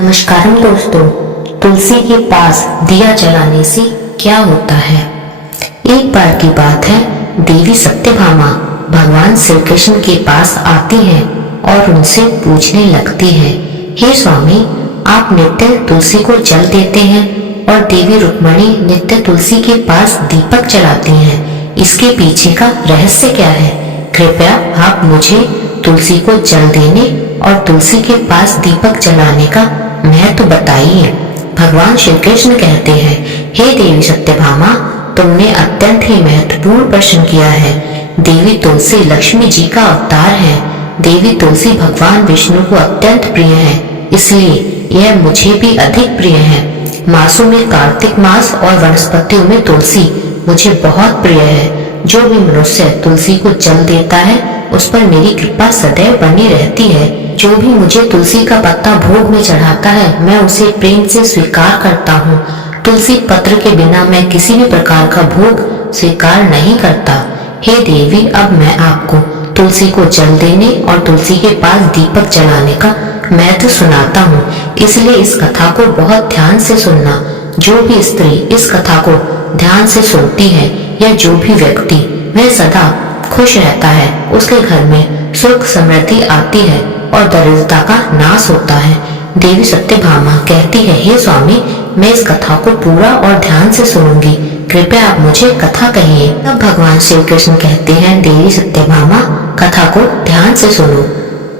नमस्कारम दोस्तों, तुलसी के पास दिया जलाने से क्या होता है। एक बार की बात है, देवी सत्यभामा भगवान श्री कृष्ण के पास आती हैं और उनसे पूछने लगती है, हे स्वामी, आप नित्य तुलसी को जल देते हैं और देवी रुक्मणी नित्य तुलसी के पास दीपक जलाती हैं। इसके पीछे का रहस्य क्या है? कृपया आप मुझे तुलसी को जल देने और तुलसी के पास दीपक जलाने का महत्व बताइए। भगवान श्री कृष्ण कहते हैं, हे देवी सत्यभामा, तुमने अत्यंत ही महत्वपूर्ण प्रश्न किया है। देवी तुलसी लक्ष्मी जी का अवतार है। देवी तुलसी भगवान विष्णु को अत्यंत प्रिय है, इसलिए यह मुझे भी अधिक प्रिय है। मासों में कार्तिक मास और वनस्पतियों में तुलसी मुझे बहुत प्रिय है। जो भी मनुष्य तुलसी को जल देता है, उस पर मेरी कृपा सदैव बनी रहती है। जो भी मुझे तुलसी का पत्ता भोग में चढ़ाता है, मैं उसे प्रेम से स्वीकार करता हूँ। तुलसी पत्र के बिना मैं किसी भी प्रकार का भोग स्वीकार नहीं करता। हे देवी, अब मैं आपको तुलसी को जल देने और तुलसी के पास दीपक जलाने का महत्व सुनाता हूँ, इसलिए इस कथा को बहुत ध्यान से सुनना। जो भी स्त्री इस कथा को ध्यान से सुनती है या जो भी व्यक्ति, वह सदा खुश रहता है। उसके घर में सुख समृद्धि आती है और दरिद्रता का नाश होता है। देवी सत्यभामा कहती है, हे स्वामी, मैं इस कथा को पूरा और ध्यान से सुनूंगी। कृपया आप मुझे कथा कहिए। तब भगवान श्री कृष्ण कहते हैं, देवी सत्यभामा, कथा को ध्यान से सुनो।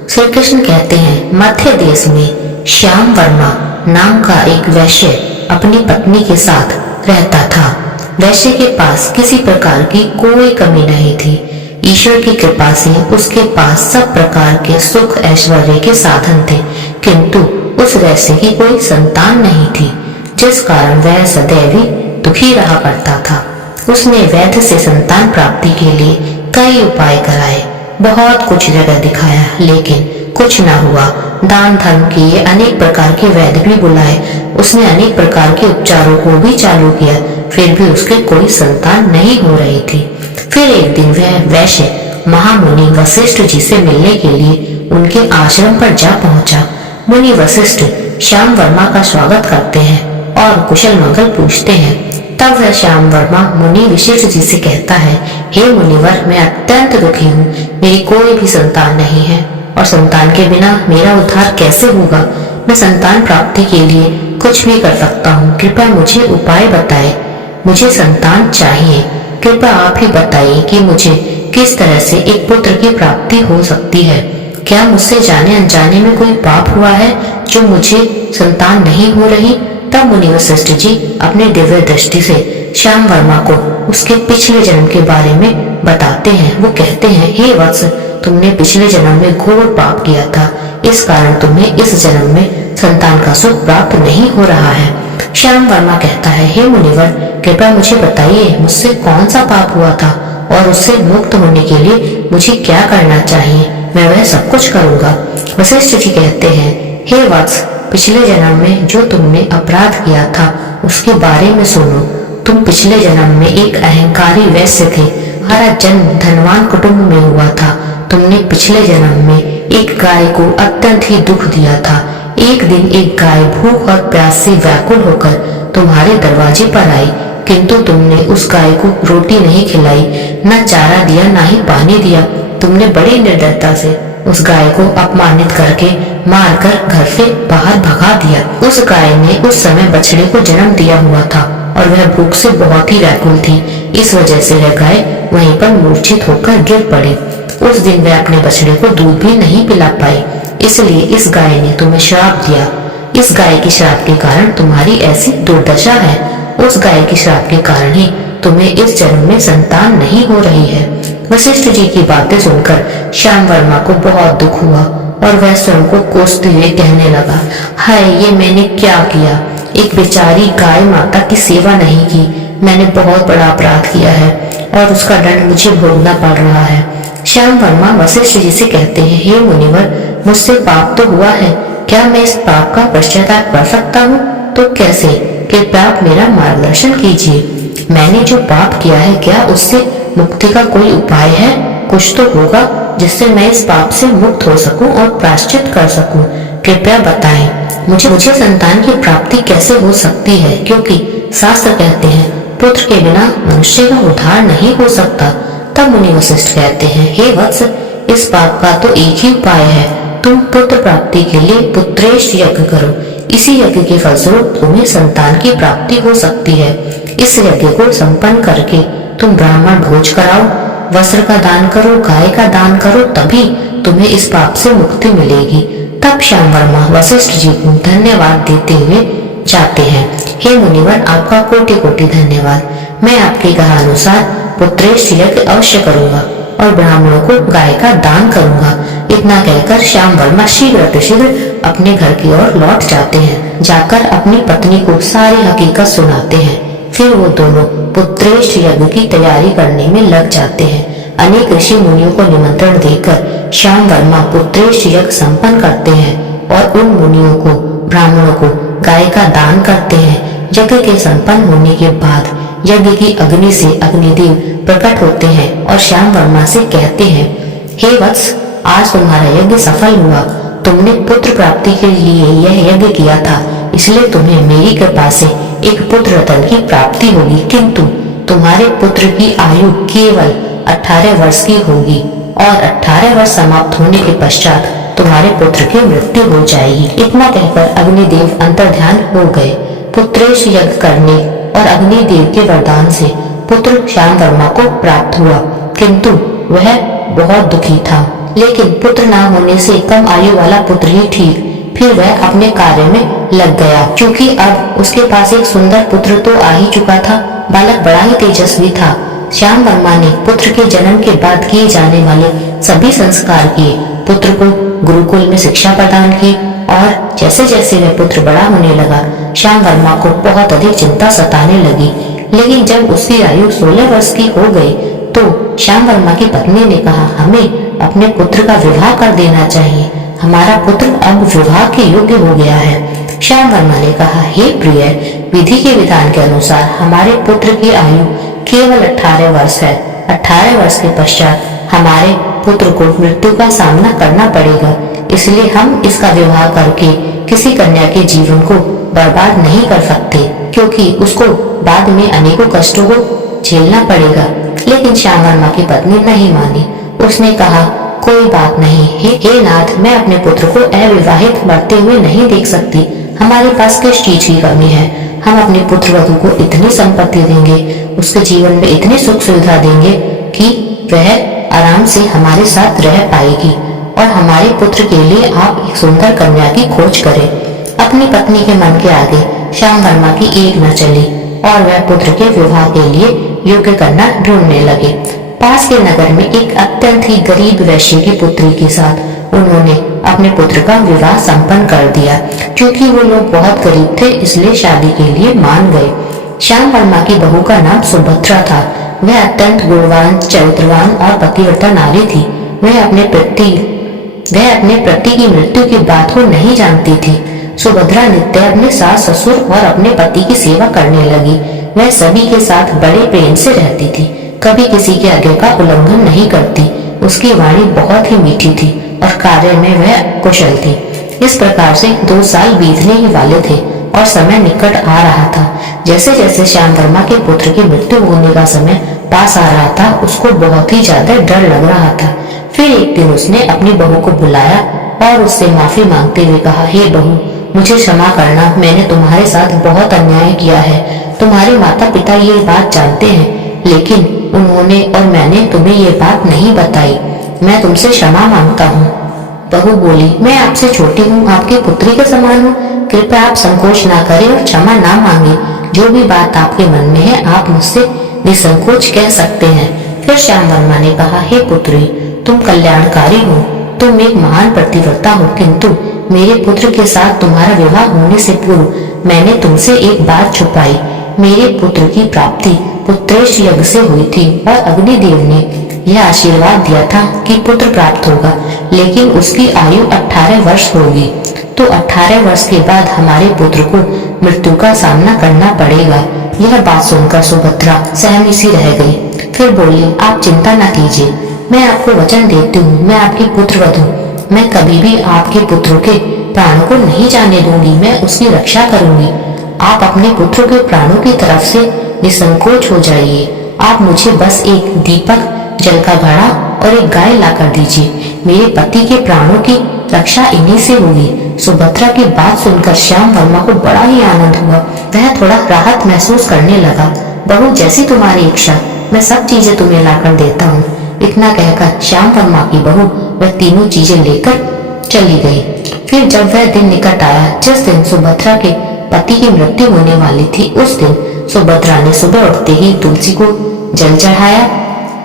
श्री कृष्ण कहते हैं, मध्य देश में श्याम वर्मा नाम का एक वैश्य अपनी पत्नी के साथ रहता था। वैश्य के पास किसी प्रकार की कोई कमी नहीं थी। ईश्वर की कृपा से उसके पास सब प्रकार के सुख ऐश्वर्य के साधन थे, किंतु उस वैश्य की कोई संतान नहीं थी, जिस कारण वह सदैव ही दुखी रहा करता था। उसने वैद्य से संतान प्राप्ति के लिए कई उपाय कराए, बहुत कुछ जगह दिखाया, लेकिन कुछ न हुआ। दान धर्म किए, अनेक प्रकार के वैद्य भी बुलाए, उसने अनेक प्रकार के उपचारों को भी चालू किया, फिर भी उसके कोई संतान नहीं हो रही थी। फिर एक दिन वह वैश्य महामुनि वशिष्ठ जी से मिलने के लिए उनके आश्रम पर जा पहुंचा। मुनि वशिष्ठ श्याम वर्मा का स्वागत करते हैं और कुशल मंगल पूछते हैं। तब वह श्याम वर्मा मुनि वशिष्ठ जी से कहता है, हे मुनिवर, मैं अत्यंत दुखी हूँ। मेरी कोई भी संतान नहीं है और संतान के बिना मेरा उद्धार कैसे होगा। मैं संतान प्राप्ति के लिए कुछ भी कर सकता हूँ, कृपया मुझे उपाय बताए। मुझे संतान चाहिए, कृपया आप ही बताइए कि मुझे किस तरह से एक पुत्र की प्राप्ति हो सकती है। क्या मुझसे जाने अनजाने में कोई पाप हुआ है जो मुझे संतान नहीं हो रही? तब मुनि वशिष्ठ जी अपने दिव्य दृष्टि से श्याम वर्मा को उसके पिछले जन्म के बारे में बताते हैं। वो कहते हैं, हे वत्स, तुमने पिछले जन्म में घोर पाप किया था, इस कारण तुम्हें इस जन्म में संतान का सुख प्राप्त नहीं हो रहा है। श्याम वर्मा कहता है, हे मुनिवर, कृपया मुझे बताइए, मुझसे कौन सा पाप हुआ था और उससे मुक्त होने के लिए मुझे क्या करना चाहिए। मैं वह सब कुछ करूंगा। वशिष्ठ जी कहते हैं, हे वत्स, पिछले जन्म में जो तुमने अपराध किया था उसके बारे में सुनो। तुम पिछले जन्म में एक अहंकारी वैश्य थे। तुम्हारा जन्म धनवान कुटुंब में हुआ था। तुमने पिछले जन्म में एक गाय को अत्यंत ही दुख दिया था। एक दिन एक गाय भूख और प्यास से व्याकुल होकर तुम्हारे दरवाजे पर आई, किंतु तुमने उस गाय को रोटी नहीं खिलाई, न चारा दिया, न ही पानी दिया। तुमने बड़ी निर्दयता से उस गाय को अपमानित करके मारकर घर से बाहर भगा दिया। उस गाय ने उस समय बछड़े को जन्म दिया हुआ था और वह भूख से बहुत ही व्याकुल थी। इस वजह से वह गाय वहीं पर मूर्छित होकर गिर पड़ी। उस दिन वह अपने बछड़े को दूध भी नहीं पिला पाई, इसलिए इस गाय ने तुम्हें श्राप दिया। इस गाय के श्राप के कारण तुम्हारी ऐसी दुर्दशा है। उस गाय के श्राप के कारण ही तुम्हें इस जन्म में संतान नहीं हो रही है। वशिष्ठ जी की बातें सुनकर श्याम वर्मा को बहुत दुख हुआ और वह स्वयं को कोसते हुए कहने लगा, हाय, ये मैंने क्या किया। एक बेचारी गाय माता की सेवा नहीं की। मैंने बहुत बड़ा अपराध किया है और उसका दंड मुझे भोगना पड़ रहा है। श्याम वर्मा वशिष्ठ जी से कहते हैं, हे मुनिवर, मुझसे पाप तो हुआ है, क्या मैं इस पाप का पश्चाताप कर सकता हूँ? तो कैसे? कृपया आप मेरा मार्गदर्शन कीजिए। मैंने जो पाप किया है, क्या उससे मुक्ति का कोई उपाय है? कुछ तो होगा। जिससे मैं इस पाप से मुक्त हो सकूं और प्रायश्चित कर सकूं। कृपया बताएं मुझे संतान की प्राप्ति कैसे हो सकती है, क्योंकि शास्त्र कहते हैं पुत्र के बिना मनुष्य का उद्धार नहीं हो सकता। तब मुनि वशिष्ठ कहते हैं, हे वत्स, इस पाप का तो एक ही उपाय है, तुम पुत्र प्राप्ति के लिए पुत्रेश यज्ञ करो। इसी यज्ञ के फलस्वरूप तुम्हें संतान की प्राप्ति हो सकती है। इस यज्ञ को संपन्न करके तुम ब्राह्मण भोज कराओ, वस्त्र का दान करो, गाय का दान करो, तभी तुम्हें इस पाप से मुक्ति मिलेगी। तब श्याम वर्मा वशिष्ठ जी को धन्यवाद देते हुए जाते हैं। हे मुनिवर, आपका कोटि कोटि धन्यवाद। मैं आपके कहा अनुसार पुत्रेश यज्ञ अवश्य करूंगा और ब्राह्मणों को गाय का दान करूंगा। इतना कहकर श्याम वर्मा शीघ्र अपने घर की ओर लौट जाते हैं। जाकर अपनी पत्नी को सारी हकीकत सुनाते हैं। फिर वो दोनों पुत्रेश यज्ञ की तैयारी करने में लग जाते हैं। अनेक ऋषि मुनियों को निमंत्रण देकर श्याम वर्मा पुत्रेश यज्ञ संपन्न करते हैं और उन मुनियों को, ब्राह्मणों को गाय का दान करते हैं। यज्ञ के संपन्न होने के बाद यज्ञ की अग्नि से अग्निदेव प्रकट होते हैं और श्याम वर्मा से कहते हैं, हे वत्स, आज तुम्हारा यज्ञ सफल हुआ। तुमने पुत्र प्राप्ति के लिए यह यज्ञ किया था, इसलिए तुम्हें मेरी कृपा से एक पुत्र रत्न की प्राप्ति होगी। किंतु तुम्हारे पुत्र की आयु केवल 18 वर्ष की होगी और 18 वर्ष समाप्त होने के पश्चात तुम्हारे पुत्र की मृत्यु हो जाएगी। इतना कहकर अग्निदेव अंतर्ध्यान हो गए। पुत्रेश यज्ञ करने और अग्निदेव के वरदान से पुत्र श्याम वर्मा को प्राप्त हुआ, किंतु वह बहुत दुखी था। लेकिन पुत्र न होने से कम आयु वाला पुत्र ही ठीक। फिर वह अपने कार्य में लग गया, क्योंकि अब उसके पास एक सुंदर पुत्र तो आ ही चुका था। बालक बड़ा ही तेजस्वी था। श्याम वर्मा ने पुत्र के जन्म के बाद किए जाने वाले सभी संस्कार किए, पुत्र को गुरुकुल में शिक्षा प्रदान की, और जैसे जैसे वह पुत्र बड़ा होने लगा, श्याम वर्मा को बहुत अधिक चिंता सताने लगी। लेकिन जब उसकी आयु 16 वर्ष की हो गई तो श्याम वर्मा की पत्नी ने कहा, हमें अपने पुत्र का विवाह कर देना चाहिए। हमारा पुत्र अब विवाह के योग्य हो गया है। श्याम वर्मा ने कहा, हे प्रिय, विधि के विधान के अनुसार हमारे पुत्र की आयु केवल 18 वर्ष है। 18 वर्ष के पश्चात हमारे पुत्र को मृत्यु का सामना करना पड़ेगा, इसलिए हम इसका विवाह करके किसी कन्या के जीवन को बर्बाद नहीं कर सकते, क्योंकि उसको बाद में अनेकों कष्टों को झेलना पड़ेगा। लेकिन श्याम वर्मा की पत्नी नहीं मानी। उसने कहा, कोई बात नहीं, हे नाथ, मैं अपने पुत्र को अविवाहित मरते हुए नहीं देख सकती। हमारे पास किस चीज की कमी है? हम अपने पुत्र वधू को इतनी संपत्ति देंगे, उसके जीवन में इतनी सुख सुविधा देंगे कि वह आराम से हमारे साथ रह पाएगी, और हमारे पुत्र के लिए आप एक सुंदर कन्या की खोज करें। अपनी पत्नी के मन के आगे श्याम वर्मा की एक न चली और वह पुत्र के विवाह के लिए योग्य कन्या ढूंढने लगे। पास के नगर में एक अत्यंत ही गरीब वैश्य की पुत्री के साथ उन्होंने अपने पुत्र का विवाह संपन्न कर दिया। क्योंकि वो लोग बहुत गरीब थे, इसलिए शादी के लिए मान गए। श्याम वर्मा की बहू का नाम सुभद्रा था। वह अत्यंत गुणवान, चरित्रवान और पतिव्रता नारी थी। वह अपने पति की मृत्यु की बात को नहीं जानती थी। सुभद्रा नित्य अपने सास ससुर और अपने पति की सेवा करने लगी। वह सभी के साथ बड़े प्रेम से रहती थी, कभी किसी के आज्ञा का उल्लंघन नहीं करती। उसकी वाणी बहुत ही मीठी थी और कार्य में वह कुशल थी। इस प्रकार से 2 साल बीतने ही वाले थे और समय निकट आ रहा था। जैसे जैसे श्याम वर्मा के पुत्र की मृत्यु होने का समय पास आ रहा था, उसको बहुत ही ज्यादा डर लग रहा था। फिर एक दिन उसने अपनी बहू को बुलाया और उससे माफी मांगते हुए कहा, हे बहू, मुझे क्षमा करना, मैंने तुम्हारे साथ बहुत अन्याय किया है। तुम्हारे माता पिता ये बात जानते हैं, लेकिन उन्होंने और मैंने तुम्हें ये बात नहीं बताई। मैं तुमसे क्षमा मांगता हूँ। बहू बोली, मैं आपसे छोटी हूँ, आपकी पुत्री के समान हूँ। कृपया आप संकोच ना करें और क्षमा ना मांगे। जो भी बात आपके मन में है, आप मुझसे निसंकोच कह सकते हैं। फिर श्याम वर्मा ने कहा, हे पुत्री, तुम कल्याणकारी हो, तुम एक महान पतिव्रता हो, किंतु मेरे पुत्र के साथ तुम्हारा विवाह होने से पूर्व मैंने तुमसे एक बात छुपाई। मेरे पुत्र की प्राप्ति पुत्रेश यज्ञ से हुई थी और अग्निदेव ने यह आशीर्वाद दिया था कि पुत्र प्राप्त होगा, लेकिन उसकी आयु 18 वर्ष होगी। तो 18 वर्ष के बाद हमारे पुत्र को मृत्यु का सामना करना पड़ेगा। यह बात सुनकर सुभद्रा सहमी सी रह गई। फिर बोली, आप चिंता न कीजिए, मैं आपको वचन देती हूँ, मैं आपकी पुत्रवधू, मैं कभी भी आपके पुत्रों के प्राणों को नहीं जाने दूंगी, मैं उसकी रक्षा करूंगी। आप अपने पुत्रों के प्राणों की तरफ से निसंकोच हो जाइए। आप मुझे बस एक दीपक, जल का घड़ा और एक गाय ला कर दीजिए। मेरे पति के प्राणों की रक्षा इन्हीं से होगी। सुभद्रा की बात सुनकर श्याम वर्मा को बड़ा ही आनंद हुआ। वह थोड़ा राहत महसूस करने लगा। बहू, जैसी तुम्हारी इच्छा, मैं सब चीजें तुम्हें लाकर देता हूँ। इतना कहकर श्याम वर्मा की बहू वह तीनों चीजें लेकर चली गई। फिर जब वह दिन निकट आया जिस दिन सुभद्रा के पति की मृत्यु होने वाली थी, उस दिन सुभद्रा ने सुबह उठते ही तुलसी को जल चढ़ाया,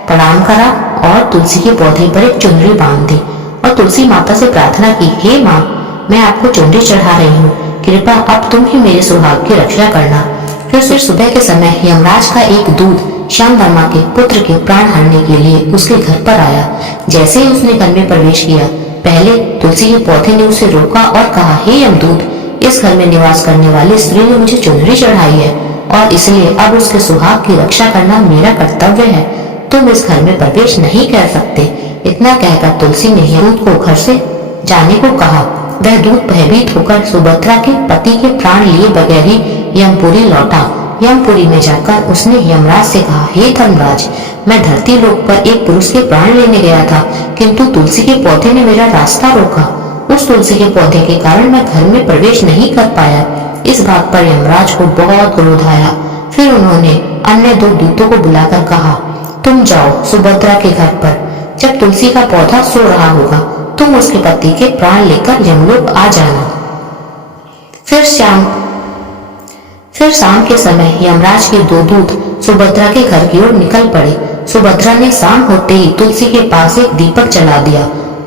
प्रणाम करा और तुलसी के पौधे पर एक चुनरी बांध दी और तुलसी माता से प्रार्थना की, हे माँ, मैं आपको चुनरी चढ़ा रही हूँ, कृपा अब तुम ही मेरे सुहाग की रक्षा करना। फिर सुबह के समय यमराज का एक दूत श्याम वर्मा के पुत्र के प्राण हरने के लिए उसके घर पर आया। जैसे ही उसने घर में प्रवेश किया, पहले तुलसी के पौधे ने उसे रोका और कहा, हे यमदूत, इस घर में निवास करने वाली स्त्री ने मुझे चुनरी चढ़ाई है और इसलिए अब उसके सुहाग की रक्षा करना मेरा कर्तव्य है। तुम इस घर में प्रवेश नहीं कर सकते। इतना कहकर तुलसी ने दूत को घर से जाने को कहा। वह दूत भयभीत होकर सुभद्रा के पति के प्राण लिए बगैर ही यमपुरी लौटा। यमपुरी में जाकर उसने यमराज से कहा, हे धर्मराज, मैं धरती लोक पर एक पुरुष के प्राण लेने गया था, किंतु तुलसी के पौधे ने मेरा रास्ता रोका। उस तुलसी के पौधे के कारण मैं घर में प्रवेश नहीं कर पाया। इस बात पर यमराज को बहुत क्रोध आया। फिर उन्होंने अन्य दो दूतों को बुलाकर कहा, तुम जाओ सुभद्रा के घर पर, जब तुलसी का पौधा सो रहा होगा तुम उसके पति के प्राण लेकर यमलोक आ जाना। फिर शाम के समय यमराज के दो दूत सुभद्रा के घर की ओर निकल पड़े। सुभद्रा ने शाम होते ही तुलसी के पास एक दीपक जला दिया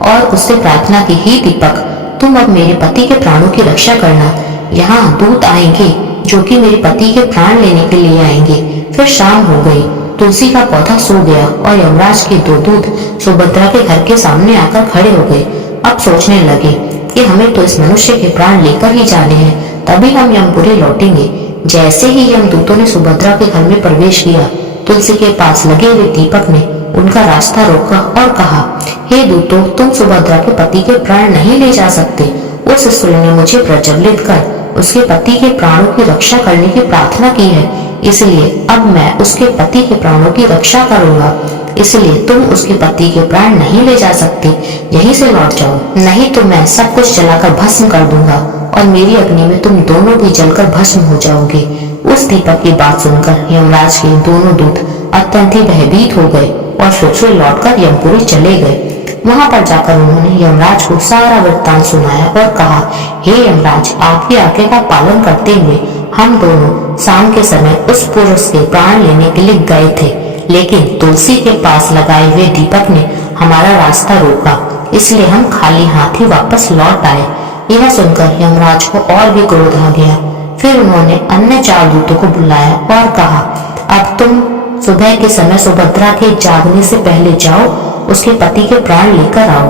और उससे प्रार्थना की, हे दीपक, तुम अब मेरे पति के प्राणों की रक्षा करना। यहाँ दूत आएंगे जो कि मेरे पति के प्राण लेने के लिए आएंगे। फिर शाम हो गई, तुलसी का पौधा सो गया और यमराज के दो दूत सुभद्रा के घर के सामने आकर खड़े हो गए। अब सोचने लगे कि हमें तो इस मनुष्य के प्राण लेकर ही जाने हैं, तभी हम यमपुरी लौटेंगे। जैसे ही यमदूतों ने सुभद्रा के घर में प्रवेश किया, तुलसी के पास लगे हुए दीपक ने उनका रास्ता रोका और कहा, हे दूतों, तुम सुभद्रा के पति के प्राण नहीं ले जा सकते। उस स्त्री ने मुझे प्रज्वलित कर उसके पति के प्राणों की रक्षा करने की प्रार्थना की है, इसलिए अब मैं उसके पति के प्राणों की रक्षा करूंगा। इसलिए तुम उसके पति के प्राण नहीं ले जा सकते, यहीं से लौट जाओ, नहीं तो मैं सब कुछ जलाकर भस्म कर दूंगा और मेरी अग्नि में तुम दोनों भी जलकर भस्म हो जाओगे। उस दीपक की बात सुनकर यमराज के दोनों दूत अत्यंत ही भयभीत हो गए और फिर से लौटकर यमपुरी चले गए। वहां पर जाकर उन्होंने यमराज को सारा वृत्तांत सुनाया और कहा, हे यमराज, आपकी आज्ञा का पालन करते हुए हम दोनों शाम के समय उस पुरुष के प्राण लेने के लिए गए थे, लेकिन तुलसी के पास लगाए हुए दीपक ने हमारा रास्ता रोका, इसलिए हम खाली हाथ ही वापस लौट आए। यह सुनकर यमराज को और भी क्रोध आ गया। फिर उन्होंने अन्य चार दूतों को बुलाया और कहा, अब तुम सुबह के समय सुभद्रा के जागने से पहले जाओ, उसके पति के प्राण लेकर आओ।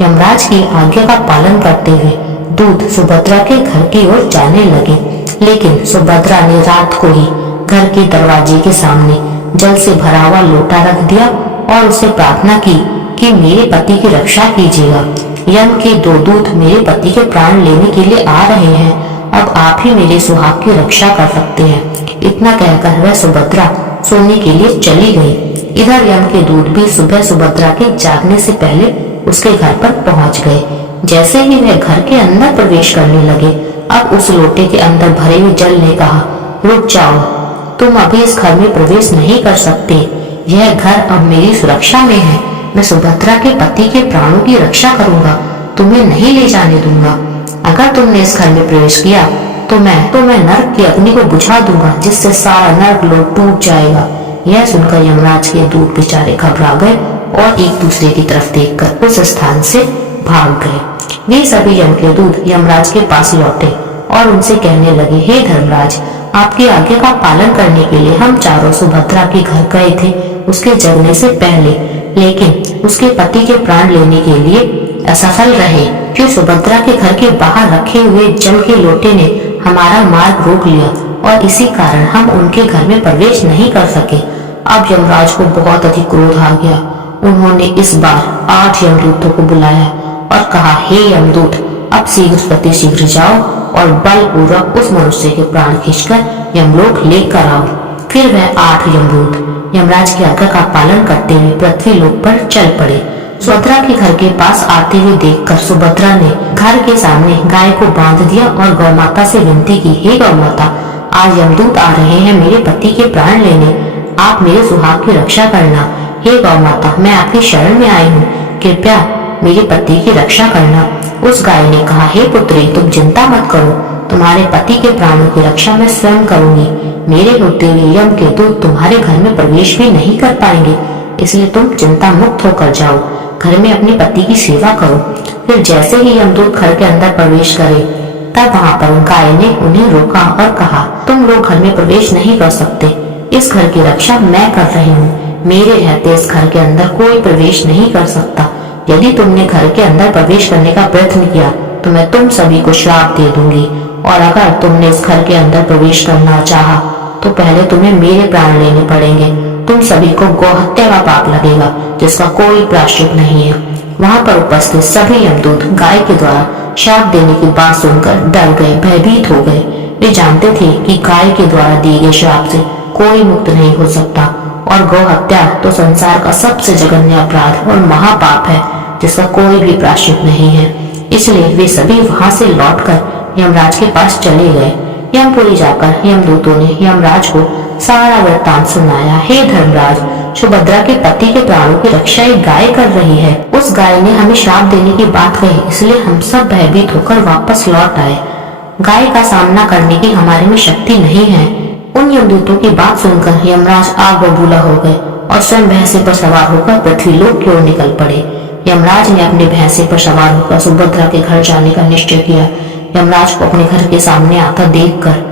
यमराज की आज्ञा का पालन करते हुए दूत सुभद्रा के घर की ओर जाने लगे, लेकिन सुभद्रा ने रात को ही घर के दरवाजे के सामने जल से भरा हुआ लोटा रख दिया और उससे प्रार्थना की कि मेरे पति की रक्षा कीजिएगा। यम के दो दूत मेरे पति के प्राण लेने के लिए आ रहे हैं, अब आप ही मेरे सुहाग की रक्षा कर सकते हैं। इतना कहकर वह सुभद्रा सोने के लिए चली गई। इधर यम के दूत भी सुबह सुभद्रा के जागने से पहले उसके घर पर पहुंच गए। जैसे ही वह घर के अंदर प्रवेश करने लगे, अब उस लोटे के अंदर भरे हुए जल ने कहा, रुक जाओ, तुम अभी इस घर में प्रवेश नहीं कर सकते। यह घर अब मेरी सुरक्षा में है। मैं सुभद्रा के पति के प्राणों की रक्षा करूंगा, तुम्हें नहीं ले जाने दूंगा। अगर तुमने इस घर में प्रवेश किया तो मैं नरक की अग्नि को बुझा दूंगा, जिससे सारा नरक लोक टूट जाएगा। यह सुनकर यमराज के दूत बेचारे घबरा गए और एक दूसरे की तरफ देखकर उस स्थान से भाग गए। वे सभी यम के दूत यमराज के पास लौटे और उनसे कहने लगे, हे धर्मराज, आपकी आज्ञा का पालन करने के लिए हम चारों सुभद्रा के घर गए थे उसके जगने से पहले, लेकिन उसके पति के प्राण लेने के लिए असफल रहे। फिर सुभद्रा के घर के बाहर रखे हुए जल के लोटे ने हमारा मार्ग रोक लिया और इसी कारण हम उनके घर में प्रवेश नहीं कर सके। अब यमराज को बहुत अधिक क्रोध आ गया। उन्होंने इस बार 8 यमदूतों को बुलाया और कहा, हे यमदूत, अब शीघ्र जाओ और बलपूर्वक उस मनुष्य के प्राण खींचकर यमलोक लेकर आओ। फिर वह 8 यमदूत यमराज की आज्ञा का पालन करते हुए पृथ्वी लोक पर चल पड़े। सुभद्रा के घर के पास आते हुए देखकर सुभद्रा ने घर के सामने गाय को बांध दिया और गौ माता से विनती की, हे गौ माता, आज यमदूत आ रहे हैं मेरे पति के प्राण लेने, आप मेरे सुहाग की रक्षा करना। हे गौ माता, मैं आपकी शरण में आई हूँ, कृपया मेरे पति की रक्षा करना। उस गाय ने कहा, हे पुत्री, तुम चिंता मत करो, तुम्हारे पति के प्राणों की रक्षा मैं स्वयं करूंगी। मेरे होते हुए यम के दूत तुम्हारे घर में प्रवेश भी नहीं कर पाएंगे, इसलिए तुम चिंता मुक्त होकर जाओ, घर में अपने पति की सेवा करो। फिर जैसे ही यमदूत घर के अंदर प्रवेश करे, तब वहां पर गाय ने उन्हें रोका और कहा, तुम लोग घर में प्रवेश नहीं कर सकते, इस घर की रक्षा मैं कर रही हूँ, मेरे रहते इस घर के अंदर कोई प्रवेश नहीं कर सकता। यदि तुमने घर के अंदर प्रवेश करने का प्रयत्न किया तो मैं तुम सभी को श्राप दे दूंगी, और अगर तुमने इस घर के अंदर प्रवेश करना चाहा तो पहले तुम्हें मेरे प्राण लेने पड़ेंगे। तुम सभी को गौहत्या का पाप लगेगा, जिसका कोई प्रायश्चित नहीं है। वहां पर उपस्थित सभी यमदूत गाय के द्वारा श्राप देने की बात सुनकर डर गए, भयभीत हो गए। वे जानते थे कि गाय के द्वारा दिए गए श्राप से कोई मुक्त नहीं हो सकता, और गौ हत्या तो संसार का सबसे जघन्य अपराध और महापाप है, जिसका कोई भी प्रायश्चित नहीं है। इसलिए वे सभी वहां से लौटकर यमराज के पास चले गए। यमपुरी जाकर यमदूतों ने यमराज को सारा वृत्तांत सुनाया। हे धर्मराज, सुभद्रा के पति के प्राणों की रक्षा एक गाय कर रही है। उस गाय ने हमें श्राप देने की बात कही, इसलिए हम सब भयभीत होकर वापस लौट आए। गाय का सामना करने की हमारे में शक्ति नहीं है। उन यमदूतों की बात सुनकर यमराज आग बबूला हो गए और स्वयं भैंसे पर सवार होकर पृथ्वीलोक की ओर निकल पड़े। यमराज ने अपने भैंसे पर सवार होकर सुभद्रा के घर जाने का निश्चय किया। यमराज को अपने घर के सामने आता देखकर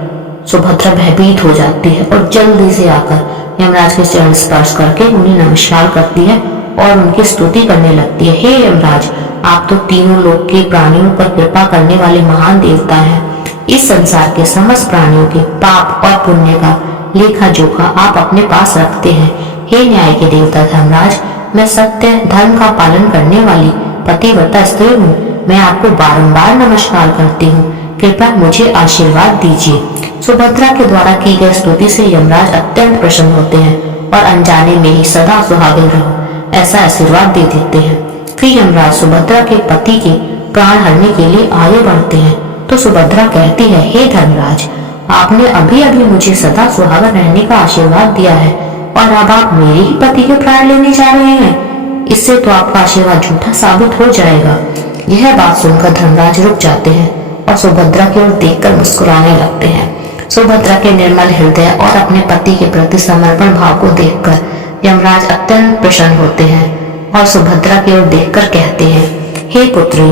सुभद्रा भयभीत हो जाती है और जल्दी से आकर यमराज के चरण स्पर्श करके उन्हें नमस्कार करती है और उनकी स्तुति करने लगती है। हे यमराज, आप तो तीनों लोक के प्राणियों पर कृपा करने वाले महान देवता हैं। इस संसार के समस्त प्राणियों के पाप और पुण्य का लेखा जोखा आप अपने पास रखते हैं। हे न्याय के देवता धर्मराज, मैं सत्य धर्म का पालन करने वाली पतिव्रता स्त्री हूँ। मैं आपको बारंबार नमस्कार करती हूँ, कृपया मुझे आशीर्वाद दीजिए। सुभद्रा के द्वारा की गई स्तुति से यमराज अत्यंत प्रसन्न होते हैं और अनजाने में ही सदा सुहागिन रहो ऐसा आशीर्वाद दे देते हैं। फिर यमराज सुभद्रा के पति के प्राण हरने के लिए आगे बढ़ते हैं तो सुभद्रा कहती है, हे धर्मराज, आपने अभी अभी मुझे सदा सुहागन रहने का आशीर्वाद दिया है और अब आप मेरे ही पति के प्राण लेने जा रहे हैं। इससे तो आपका आशीर्वाद झूठा साबित हो जाएगा। यह बात सुनकर धर्मराज रुक जाते हैं और सुभद्रा की ओर देखकर मुस्कुराने लगते हैं। सुभद्रा के निर्मल हृदय और अपने पति के प्रति समर्पण भाव को देखकर यमराज अत्यंत प्रसन्न होते हैं और सुभद्रा की ओर देखकर कहते हैं, हे पुत्री,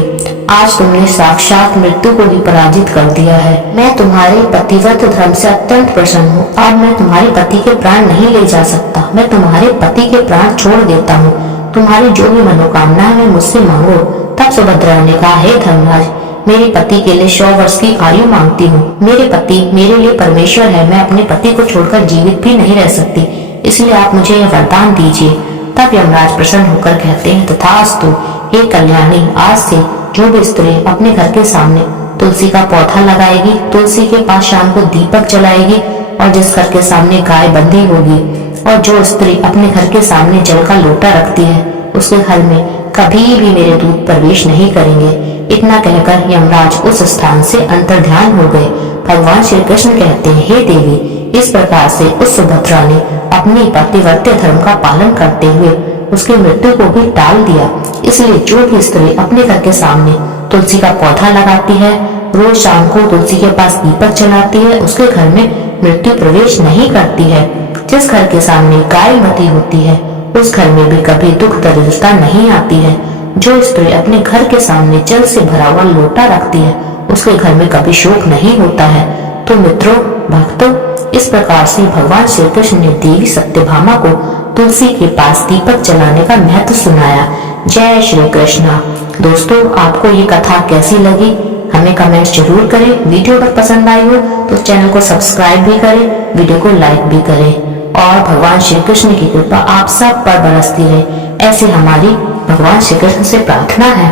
आज तुमने साक्षात मृत्यु को ही पराजित कर दिया है। मैं तुम्हारे पतिव्रत धर्म से अत्यंत प्रसन्न हूँ। अब मैं तुम्हारे पति के प्राण नहीं ले जा सकता, मैं तुम्हारे पति के प्राण छोड़ देता हूँ। तुम्हारी जो भी मनोकामना है मुझसे मांगो। तब सुभद्रा ने कहा, हे धर्मराज, मेरे पति के लिए 100 वर्ष की आयु मांगती हूँ। मेरे पति मेरे लिए परमेश्वर है, मैं अपने पति को छोड़कर जीवित भी नहीं रह सकती, इसलिए आप मुझे यह वरदान दीजिए। तब यमराज प्रसन्न होकर कहते हैं, तथास्तु। हे कल्याणी, आज से जो भी स्त्री अपने घर के सामने तुलसी का पौधा लगाएगी, तुलसी के पास शाम को दीपक जलाएगी और जिस घर के सामने गाय बंधी होगी और जो स्त्री अपने घर के सामने जल का लोटा रखती है, उसके घर में कभी भी मेरे दूत प्रवेश नहीं करेंगे। इतना कहकर यमराज उस स्थान से अंतर्ध्यान हो गए। भगवान श्री कृष्ण कहते हैं, हे देवी, इस प्रकार से उस सुभद्रा ने अपनी पतिव्रत्य धर्म का पालन करते हुए उसकी मृत्यु को भी टाल दिया। इसलिए जो भी स्त्री अपने घर के सामने तुलसी का पौधा लगाती है, रोज शाम को तुलसी के पास दीपक जलाती है, उसके घर में मृत्यु प्रवेश नहीं करती है। जिस घर के सामने गाय बंधी होती है, उस घर में भी कभी दुख दरिद्रता नहीं आती है। जो स्त्री अपने घर के सामने जल से भरा हुआ लोटा रखती है, उसके घर में कभी शोक नहीं होता है। तो मित्रों, भक्तों, इस प्रकार से भगवान श्री कृष्ण ने देवी सत्यभामा को तुलसी के पास दीपक जलाने का महत्व सुनाया। जय श्री कृष्ण। दोस्तों, आपको ये कथा कैसी लगी हमें कमेंट जरूर करें। वीडियो अगर पसंद आई हो तो चैनल को सब्सक्राइब भी करें, वीडियो को लाइक भी करें और भगवान श्री कृष्ण की कृपा आप सब पर बरसती रहे। ऐसी हमारी भगवान श्री कृष्ण से प्रार्थना है।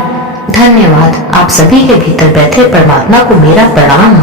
धन्यवाद। आप सभी के भीतर बैठे परमात्मा को मेरा प्रणाम।